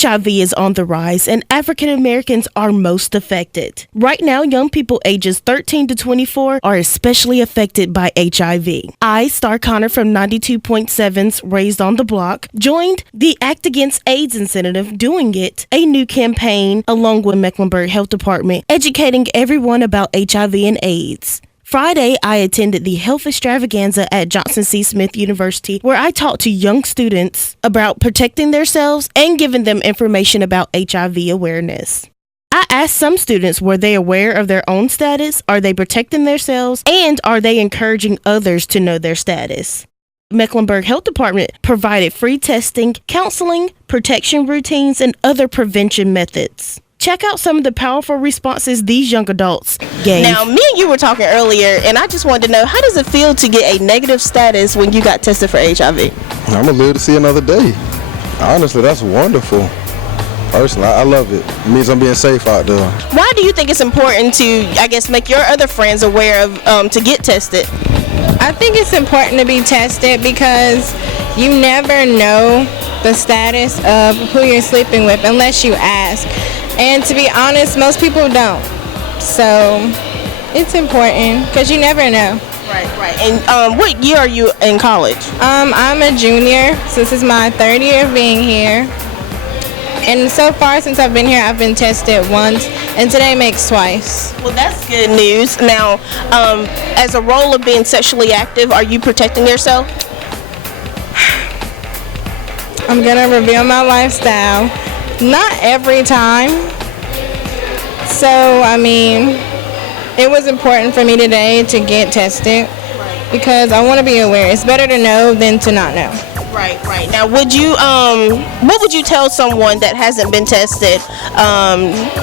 HIV is on the rise, and African Americans are most affected. Right now, young people ages 13 to 24 are especially affected by HIV. I, Star Connor from 92.7's Raised on the Block, joined the Act Against AIDS incentive, Doing It, a new campaign along with Mecklenburg Health Department, educating everyone about HIV and AIDS. Friday, I attended the Health Extravaganza at Johnson C. Smith University, where I talked to young students about protecting themselves and giving them information about HIV awareness. I asked some students, were they aware of their own status? Are they protecting themselves? And are they encouraging others to know their status? Mecklenburg Health Department provided free testing, counseling, protection routines, and other prevention methods. Check out some of the powerful responses these young adults gave. Now, me and you were talking earlier, and I just wanted to know, how does it feel to get a negative status when you got tested for HIV? I'm going to live to see another day. Honestly, that's wonderful. Personally, I love it. It means I'm being safe out there. Why do you think it's important to, I guess, make your other friends aware of to get tested? I think it's important to be tested because you never know the status of who you're sleeping with unless you ask. And to be honest, most people don't. So it's important because you never know. Right. And what year are you in college? I'm a junior, so this is my third year of being here. And so far since I've been here, I've been tested once, and today makes twice. Well, that's good news. Now, as a role of being sexually active, are you protecting yourself? I'm gonna reveal my lifestyle. Not every time. So, I mean, it was important for me today to get tested because I want to be aware. It's better to know than to not know. Right. Now, would you, what would you tell someone that hasn't been tested?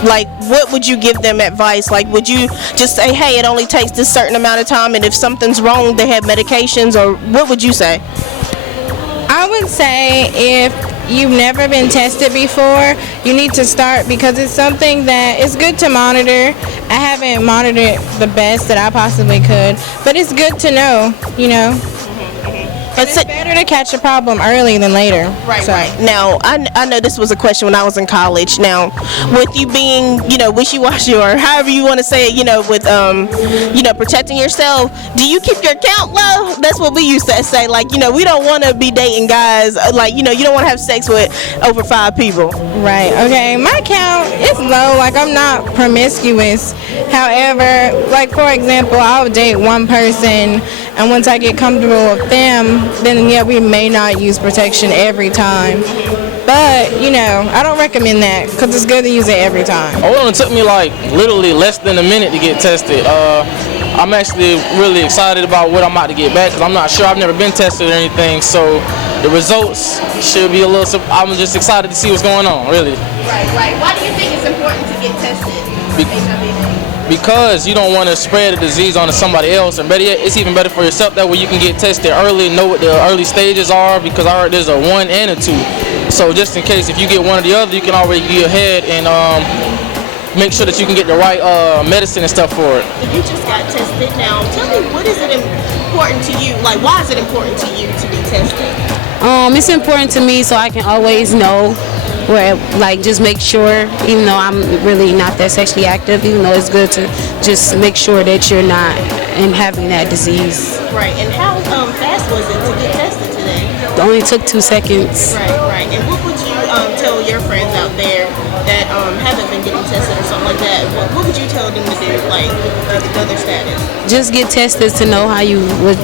Like, what would you give them advice? Like, would you just say, hey, it only takes this certain amount of time, and if something's wrong, they have medications, or what would you say? I would say if you've never been tested before, you need to start because it's something that is good to monitor. I haven't monitored the best that I possibly could, but it's good to know, you know. But it's better to catch a problem early than later. Right. Now, I know this was a question when I was in college. Now, with you being, wishy-washy or however you want to say it, with, protecting yourself, do you keep your count low? That's what we used to say. Like, we don't want to be dating guys. Like, you don't want to have sex with over 5 people. Right. Okay. My count is low. Like, I'm not promiscuous. However, like, for example, I'll date one person, and once I get comfortable with them, then yeah, we may not use protection every time. But, I don't recommend that because it's good to use it every time. It only took me literally less than a minute to get tested. I'm actually really excited about what I'm about to get back because I'm not sure. I've never been tested or anything, so the results should be I'm just excited to see what's going on, really. Right. Why do you think it's important to get tested for HIV? Because you don't want to spread the disease onto somebody else, and better yet, it's even better for yourself. That way you can get tested early, know what the early stages are, because I heard there's a 1 and a 2. So just in case if you get one or the other, you can already get ahead and make sure that you can get the right medicine and stuff for it. You just got tested. Now, tell me, what is it important to you? Like, why is it important to you to be tested? It's important to me so I can always know where, just make sure, even though I'm really not that sexually active, even though it's good to just make sure that you're not having that disease. Right, and how fast was it to get tested today? It only took 2 seconds. Right, and what would you tell your friends out there that haven't been getting tested or something like that? What would you tell them to do, to know their status? Just get tested to know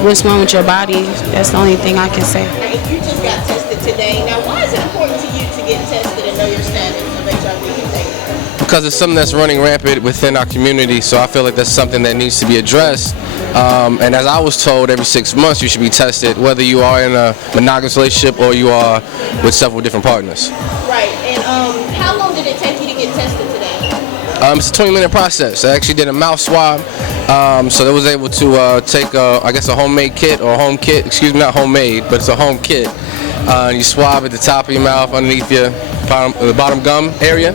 what's wrong with your body. That's the only thing I can say. You just got tested today. Now, why is it important to you to get tested and know your status of HIV contagion? Because it's something that's running rampant within our community, so I feel like that's something that needs to be addressed. And as I was told, every 6 months you should be tested, whether you are in a monogamous relationship or you are with several different partners. Right, and how long did it take you to get tested today? It's a 20-minute process. I actually did a mouth swab, so I was able to take, a homemade kit or home kit. Excuse me, not homemade, but it's a home kit. And you swab at the top of your mouth, underneath your bottom gum area.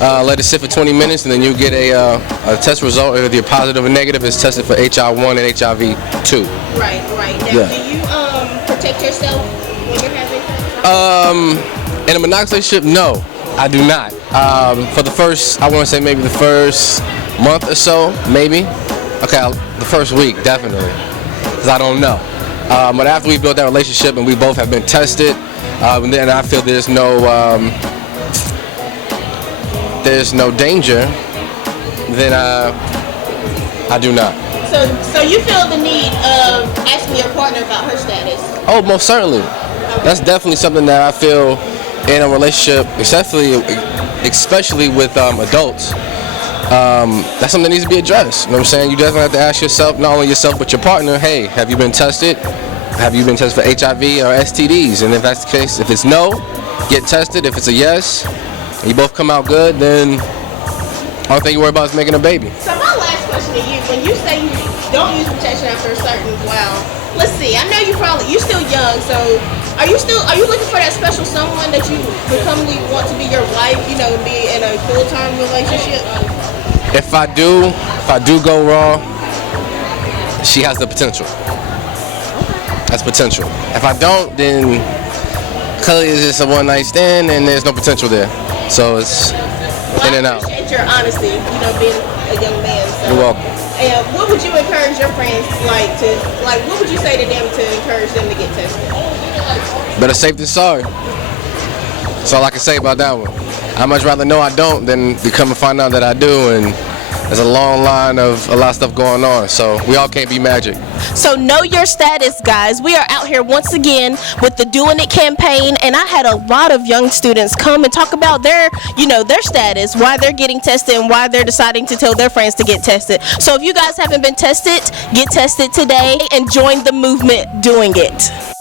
Let it sit for 20 minutes, and then you get a test result. Whether you're positive or negative, it's tested for HIV1 and HIV2. Right. Now, do you protect yourself when you're having? In a monogamous relationship, no. I do not. For the first, I want to say maybe the first month or so, maybe. Okay, the first week, definitely, because I don't know. But after we built that relationship and we both have been tested, and then I feel there's no danger, then I do not. So you feel the need of asking your partner about her status? Oh, most certainly. That's definitely something that I feel in a relationship, especially with adults. That's something that needs to be addressed. You know what I'm saying? You definitely have to ask yourself, not only yourself but your partner, hey, have you been tested? Have you been tested for HIV or STDs? And if that's the case, if it's no, get tested. If it's a yes, and you both come out good, then all thing you worry about is making a baby. So my last question to you, when you say you don't use protection after a certain let's see, I know you're still young, so are you looking for that special someone that you becomingly want to be your wife, and be in a full-time relationship? If I do go raw, she has the potential. That's potential. If I don't, then clearly it's just a one-night stand and there's no potential there. So it's in and out. I appreciate your honesty, being a young man. So. You're welcome. And what would you encourage your friends what would you say to them to encourage them to get tested? Better safe than sorry. That's all I can say about that one. I'd much rather know I don't than to come and find out that I do, and there's a long line of a lot of stuff going on, so we all can't be magic. So know your status, guys. We are out here once again with the Doing It campaign, and I had a lot of young students come and talk about their status, why they're getting tested, and why they're deciding to tell their friends to get tested. So if you guys haven't been tested, get tested today and join the movement Doing It.